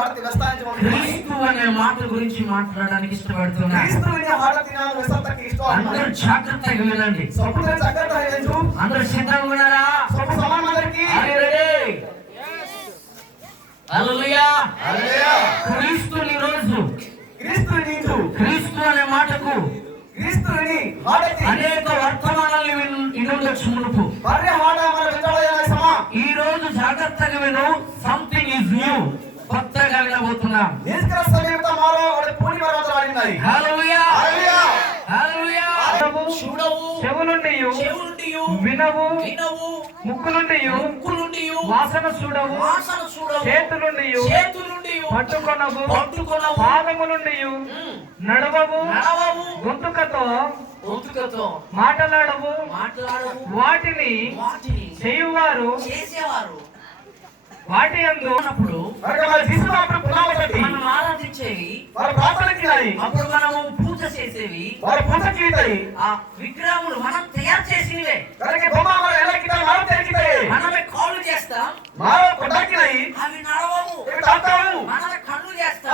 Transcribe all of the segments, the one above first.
వాడతి విస్తారించి క్రీస్తు అనే మాటల గురించి మాట్లాడడానికి ఇష్టపడుతున్నా. క్రీస్తు అనే మాటకు అనేక వర్తమానాలను వినుండొచ్చు మునుపు. ఈ రోజు జాగ్రత్తగా విను. సంథింగ్ ఇస్ న్యూ కొత్తగా వినబోతున్నాం నిష్కర సమేత మాలో ఒక పూర్ణిమ రాత్రి ఆడినాయి హల్లెలూయా. హల్లెలూయా. హల్లెలూయా. చూడవు. చెవు నుండి చెవులుండి వినవు. వినవు. ముక్కు నుండి ముక్కులుండి వాసన చూడవు. వాసన చూడవు. చేతు నుండి చేతులుండి పట్టుకొనవు. పట్టుకొనవు. పాదము నుండి నడవవు. నడవవు. గొంతుకతో. గొంతుకతో. మాటలాడవు. మాట్లాడవు. వాటిని వాటిని చేయువారు. చేసేవారు. వాటి అప్పుడు మరి మన ఆరాధించేవి. అప్పుడు మనము పూజ చేసేవి. వారు పూజకి రాయి ఆ విగ్రహములు మనం తయారు చేసినవే. మనమే కాళ్ళు చేస్తాం. అవి నడవవు. మనమే కళ్ళు చేస్తాం.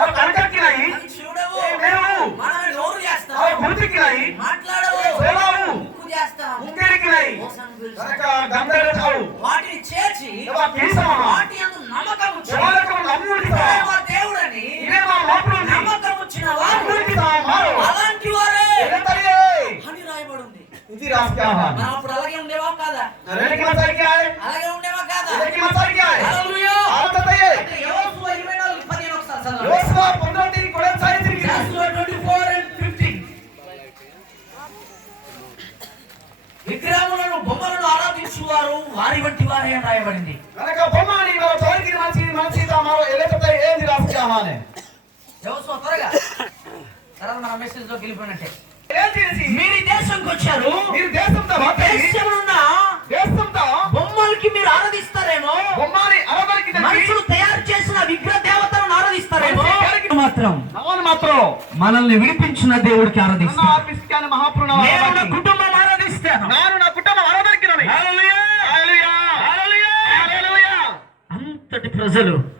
అవి చూడవు. మనమే నోరు చేస్తాం. మాట్లాడవు. వాటిని చేర్చి? వాటి యందు నమ్మకం ఉంచి. ఎవరికి నమ్ముడితా ఇదే మా దేవుడని నమ్మకం వచ్చిన వారు. అలాంటి వారే. ఎగతరియే అని రాయబడి ఉంది ఇది రాస్కాహా మనం అప్పుడు అలాగే ఉండేవా కాదా? అలాగే ఉండేవా కాదా? వారు వారి వంటి వారే అని రాయబడింది. కనుక బొమ్మని వారు తొలగి మంచి మంచి ఏంది త్వరగా? తర్వాత మన మెసేజ్ మీరు దేశంకి వచ్చారు. మీరు దేశంతో దేశంతో? బొమ్మలకి మీరు ఆరాధిస్తారేమో? బొమ్మని అరవరికి మనుషులు తయారు చేసిన విగ్రహ దేవతలను ఆరాధిస్తారేమో? మాత్రం. మాత్రం. మనల్ని విడిపించిన దేవుడికి ఆరాధిస్తాం Marcelo.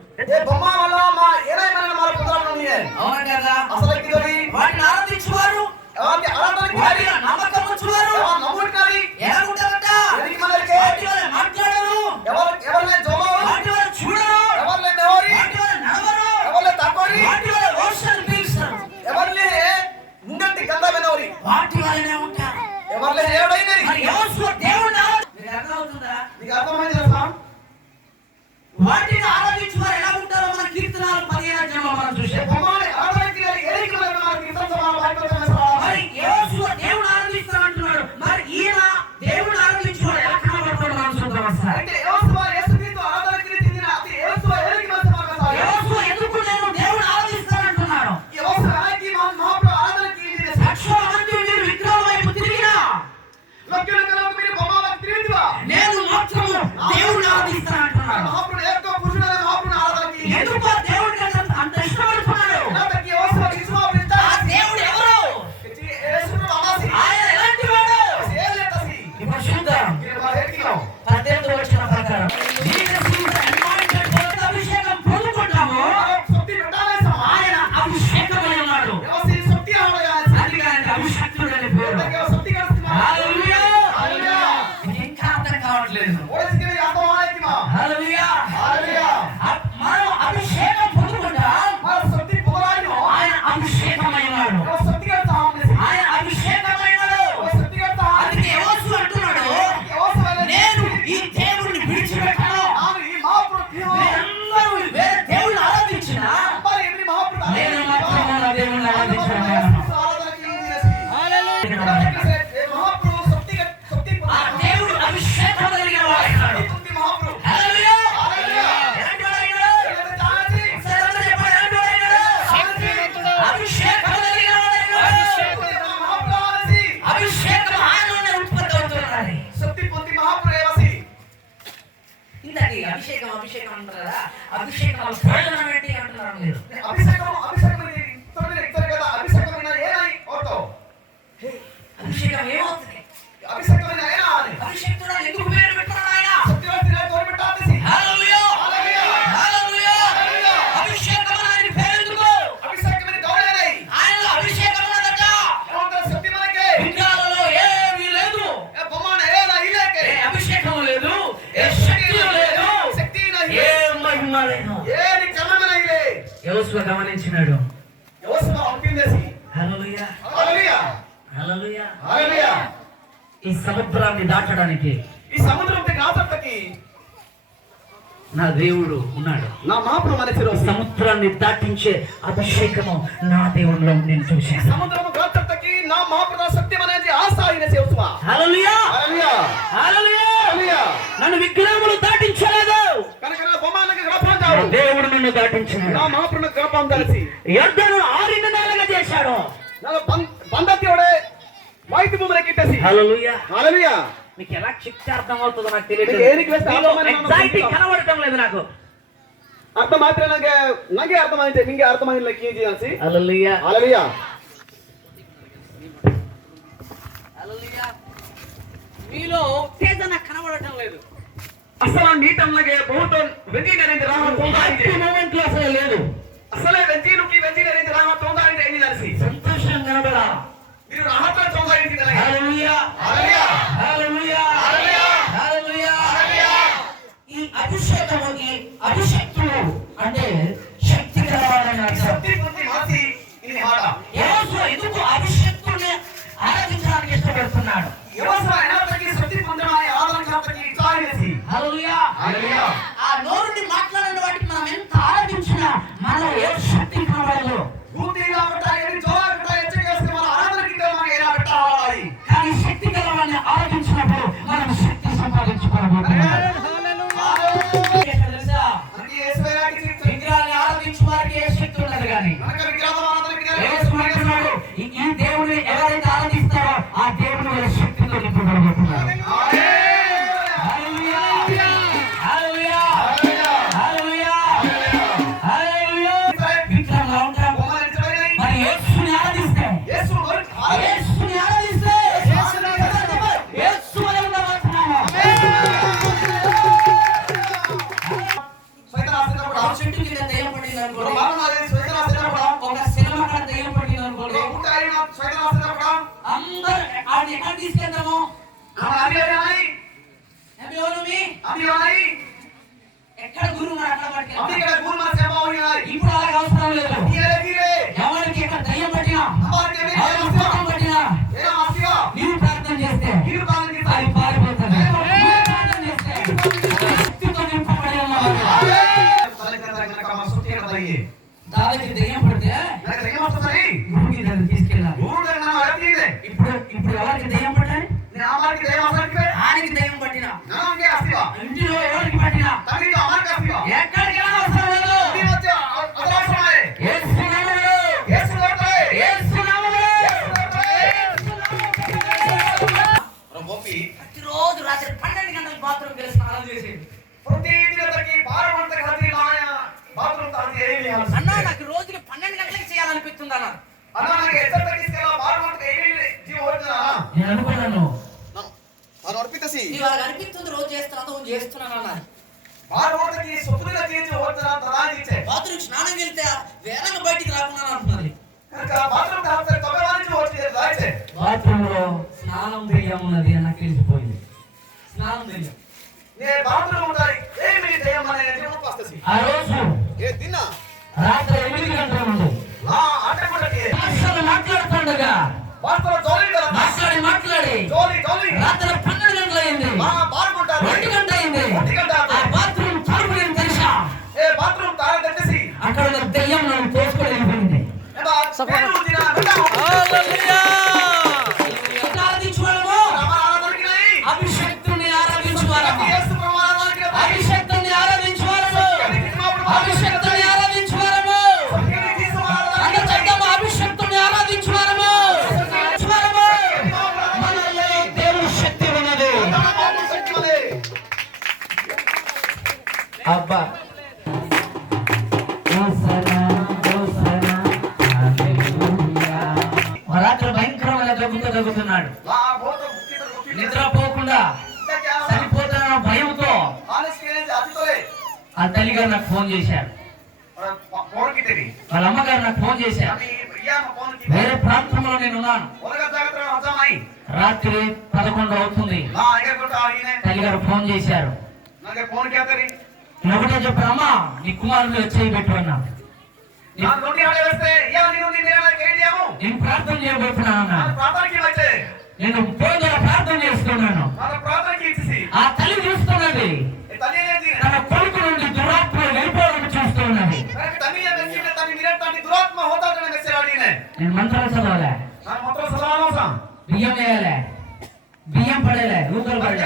అభిషేకం అభిషేకం అంటారు కదా అభిషేకం వల్ల ప్రయోజనం ఏంటి అంటున్నారు యహోశివ గమనించినాడు. ఈ సముద్రాన్ని దాటడానికి ఈ సముద్రం దాటడానికి నా దేవుడు ఉన్నాడు. నా మాపు మనసులో సముద్రాన్ని దాటించే అభిషేకము నా దేవుడిలో నేను చూశాను. సముద్రము గాత్రతకి నా మాపున సత్యం అనేది ఆశ ఆయన నన్ను విగ్రహములు దాటించలేదు. కనుక నా బొమ్మలకు గడపం నా చావు దేవుడు నన్ను దాటించినాడు నా మాపుడు గడపం తెలిసి యొద్దను ఆరిన నేలగా చేశాడు నా బంధత్యోడే వైద్య భూమిని కిట్టేసి హల్లెలూయా హల్లెలూయా మీకు ఎలా చెప్తే అర్థం అవుతుందో నాకు తెలియదు మీకు ఏనికి వేస్తే అర్థమని మనం ఎగ్జైటీ చూస్తాం. కనబడటం లేదు నాకు ಅರ್ಥ ಮಾತ್ರ ನನಗೆ ನನಗೆ ಅರ್ಥವಾಗಿದೆ ನಿಂಗೆ ಅರ್ಥವಾಗಿಲ್ಲ ಕೀಜಿ ಅನ್ಸಿ హల్లెలూయా ಅಲಲಿಯ మీలో ఉత్తేజన కనబడటం లేదు అసలు నీటంలగే బహుతో వెజీన్ అనేది రామ తోదారి మూమెంట్లో అసలు లేదు. అసలే వెజీను కి వెజీన్ అనేది రామ తోదారి అయింది కలిసి సంతోషం కనబడా. మీరు రాహత తోదారి హల్లెలూయా. హల్లెలూయా. హల్లెలూయా. హల్లెలూయా. హల్లెలూయా. ఈ అభిషేకముకి అభిషక్తుడు అంటే శక్తి కలవాలని శక్తి పొంది మాసి. దానికి దయ్యం పడితే గురువుకి దాన్ని తీసుకెళ్ళాలి ఇప్పుడు ఇప్పుడు ఎవరికి దయ్యం పట్టాలి ఆయనకి దయ్యం పట్టినా ఇంటిలో ఎవరికి పట్టినా ఎక్కడికి వెళ్ళినా అవసరం చేయాలనిపిస్తుంది అన్న నేను అనుకున్నాను. ఇవాళ అనిపిస్తుంది రోజు చేస్తున్నా చేస్తున్నాను అన్నారు బారోటకి సొత్తుగా చేసి ఓడుతున్నా తలాంగిచ్చే బాత్రూమ్ స్నానం వెళ్తే వేరంగా బయటికి రాకుండా అంటున్నది కనుక బాత్రూమ్ రాయితే. బాత్రూమ్లో స్నానం దెయ్యం ఉన్నది నాకు తెలిసిపోయింది. స్నానం దెయ్యం. నేను బాత్రూమ్ ఉంటాయి ఏమి దయ్యం అనే జీవనం వస్తుంది ఆ రోజు ఏ తిన్నా? రాత్రి మాట్లాడి మాట్లాడి. జోలి జోలి. రాత్రి పన్నెండు గంటలు అయింది. ఒంటి గంట అయింది ఆ బాత్రూమ్ తలుపు నేను తెలుసా? ఏ బాత్రూమ్ తాళం కట్టేసి అక్కడ ఉన్న దెయ్యం నన్ను తోసుకొని వెళ్ళిపోయింది. చేశారు. ఒకటే చెప్పరామా నీ కుమారుడు వచ్చి పెట్టుకున్నా. నేను ప్రార్థన చేయబోతున్నాను నేను పోయిన ప్రార్థన చేస్తున్నాను. ఆ తల్లి చూస్తున్నది. తన కొడుకు నుండి దురాత్మ వెళ్ళిపోవడం చూస్తున్నది. నేను మంత్రాలు చదవాలే. బియ్యం వేయాలే. బియ్యం పడేలే. ఊకలు పడలే.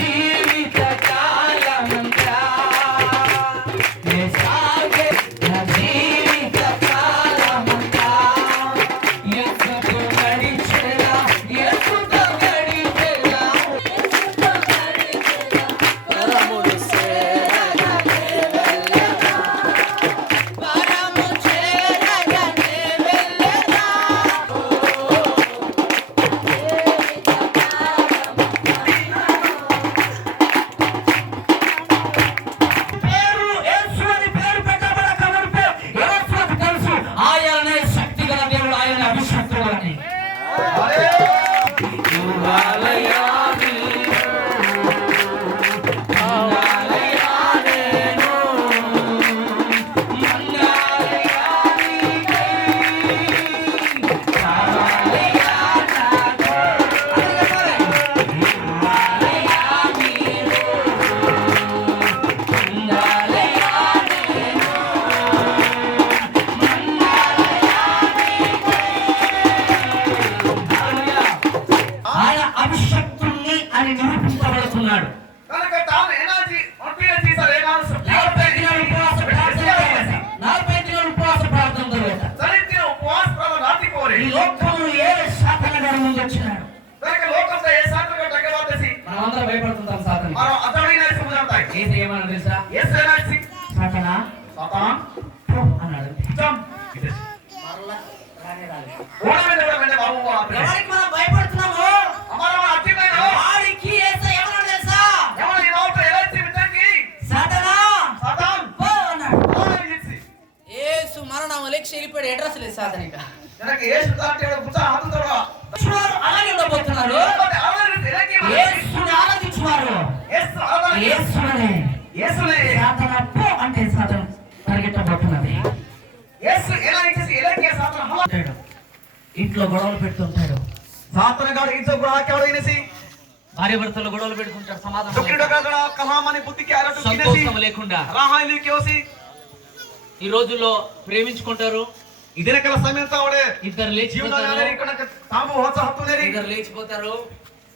లోకంలో ఏ శాతన గారి ముందు వచ్చినాడు కనుక లోకంతో ఏ శాతంగా తగ్గవాదేసి మనం అందరం భయపడుతుంటాం సాధన మనం అతడిని ఏమన్నా తెలుసా? సాధన? అన్నాడు ఓడమే బాబు ఎవరికి మనం ఇంట్లో గొడవలు పెడుతుంటాడు ఇంట్లో భార్య భర్తలు గొడవలు పెడుతుంటారు బుద్ధికి లేకుండా. ఈ రోజుల్లో ప్రేమించుకుంటారు. ఇద్దరు లేచిపోతారు.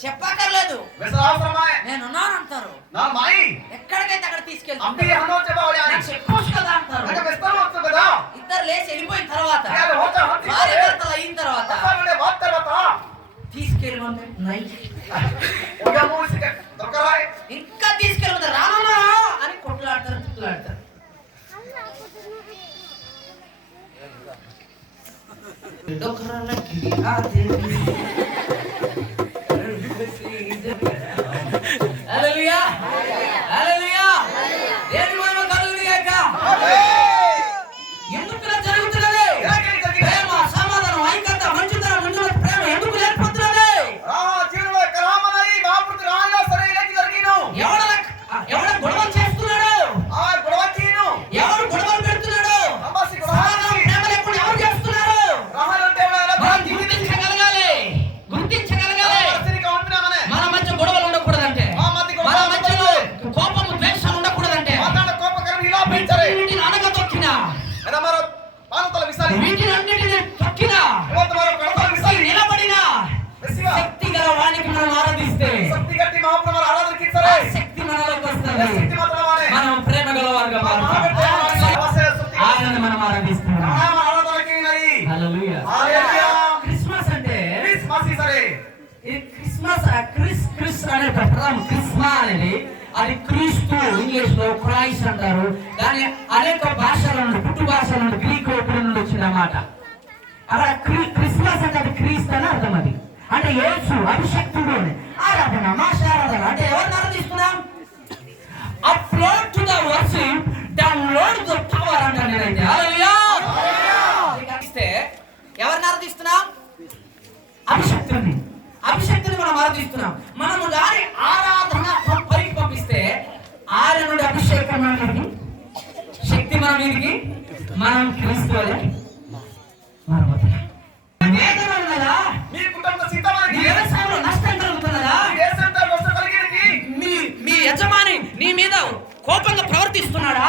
చెప్పక్కర్లేదు నేను ఉన్నాను అంటారు ఎక్కడికైతే అక్కడ కదా కదా. ఇద్దరు లేచి వెళ్ళిపోయిన తర్వాత భార్య భర్తలు అయిన తర్వాత తీసుకెళ్ళమంటే దొరకరాయ్. ఇంకా తీసుకెళ్ళమంటారు రానన్నా అని కొట్లాడతారు కొట్లాడతారు kedokteran lagi ada. పదం క్రిస్మా అనేది అది క్రీస్తు ఇంగ్లీష్లో క్రైస్ట్ అంటారు. దాని అనేక భాషల నుండి పుట్టు భాషల నుండి గ్రీక్ ఒకటి నుండి వచ్చింది అన్నమాట? అక్కడ క్రి- క్రిస్మస్ అంటే అది క్రీస్తు అని అర్థం అది. అంటే యేసు అభిషక్తుడు అని. ఆరాధన మాస ఆరాధన అంటే ఎవరిని ఆరాధిస్తున్నాం upload to the worship download the power అంటాను నేనైతే. ఇస్తే ఎవరిని ఆరాధిస్తున్నాం అభిషక్తుని అభిషక్తుని మనం ఆరాధిస్తున్నాం మనము శక్తి మన మీదకి మనం క్రీస్తు వలె మారబోతున్నాం. వేదన ఉన్నదా మీ కుటుంబ వ్యవసాయంలో నష్టం కలుగుతున్నదా మీ యజమాని నీ మీద కోపంగా ప్రవర్తిస్తున్నాడా?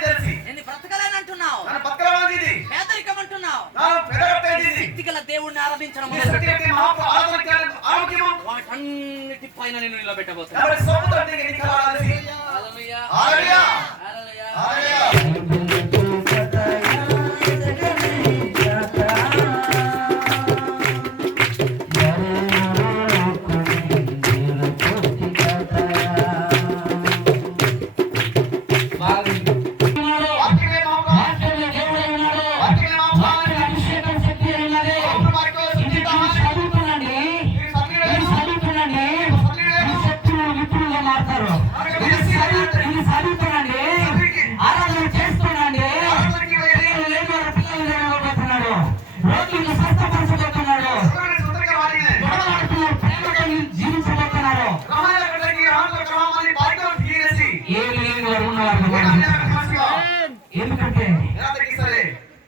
శక్తిగల దేవుణ్ణి ఆరాధించడం వాటన్నిటి పైన నేను నిలబెట్టబోతున్నాను. ఏడాదికి సరే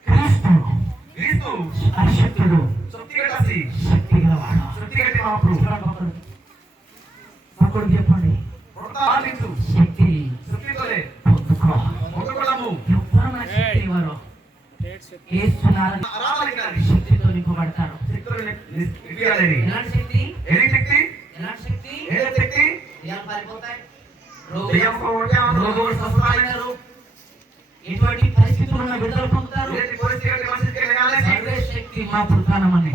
క్రీస్తు క్రీస్తు అశక్తుడు శక్తి కట్టసి శక్తి గలవాడు శక్తి కట్టి మహాప్రభు పక్కడు చెప్పండి. ఆలించు శక్తి శక్తితోనే పొందుకో. మొదలుకొడము ఎవరు మన శక్తి రాని శక్తితో నింపబడతారు ఎలాంటి శక్తి? ఏది శక్తి? ఎలాంటి శక్తి? ఏ శక్తి? పారిపోతాయి. దెయ్యం పోగొట్టాము. రోగులు స్వస్థమైనారు ఎటువంటి పరిస్థితులు ఉన్న విడుదల పొందుతారు? శక్తి మా ప్రధానమని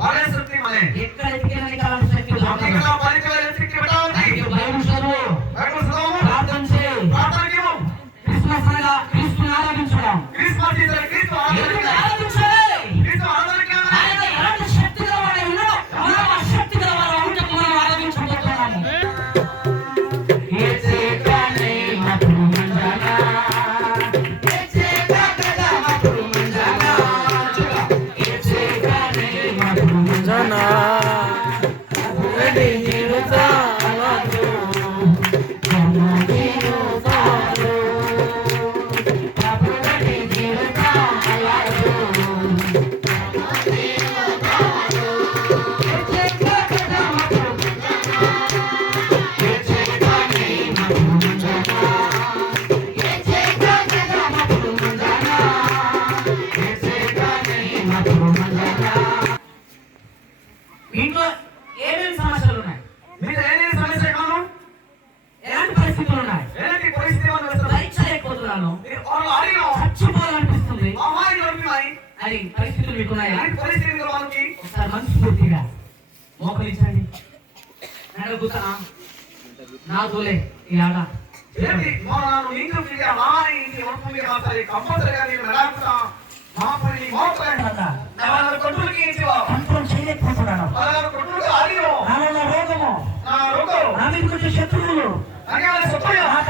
ఎక్కడ ఎదిగిన కాలం శక్తి బైబిల్ చదువు. ప్రార్థన చేయి. క్రిస్మస్ క్రీస్తుని ఆరాధించడం. క్రిస్మస్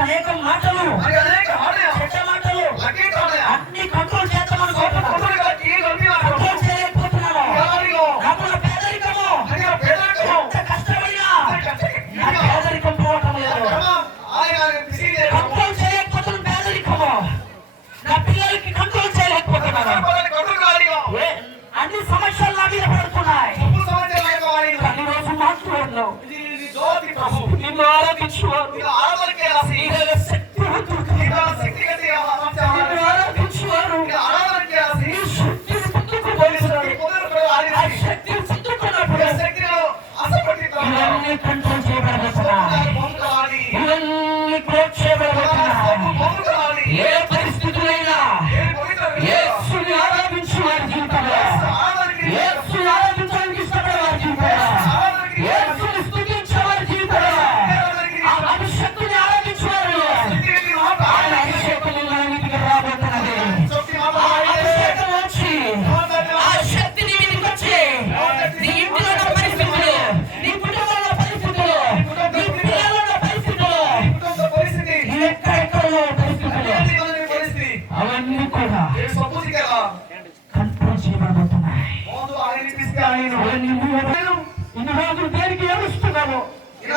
అనేక మాటలు అనేక మాటలు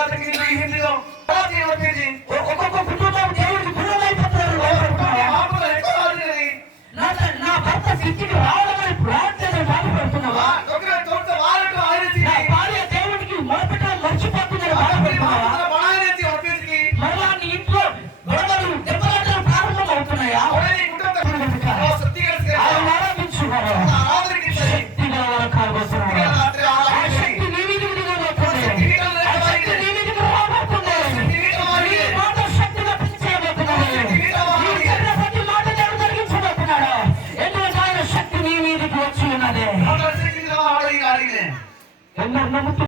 కర్ణాటక నుంచి హిందీలో వచ్చేసి ఒక్కొక్క కుటుంబం దేవుడికి దూరమైపోతున్నారు నా భర్త సిద్ధికి రావాలని ప్రార్థన బాధ పెడుతున్నావా భార్య దేవుడికి మొదట మర్చిపోతున్నారు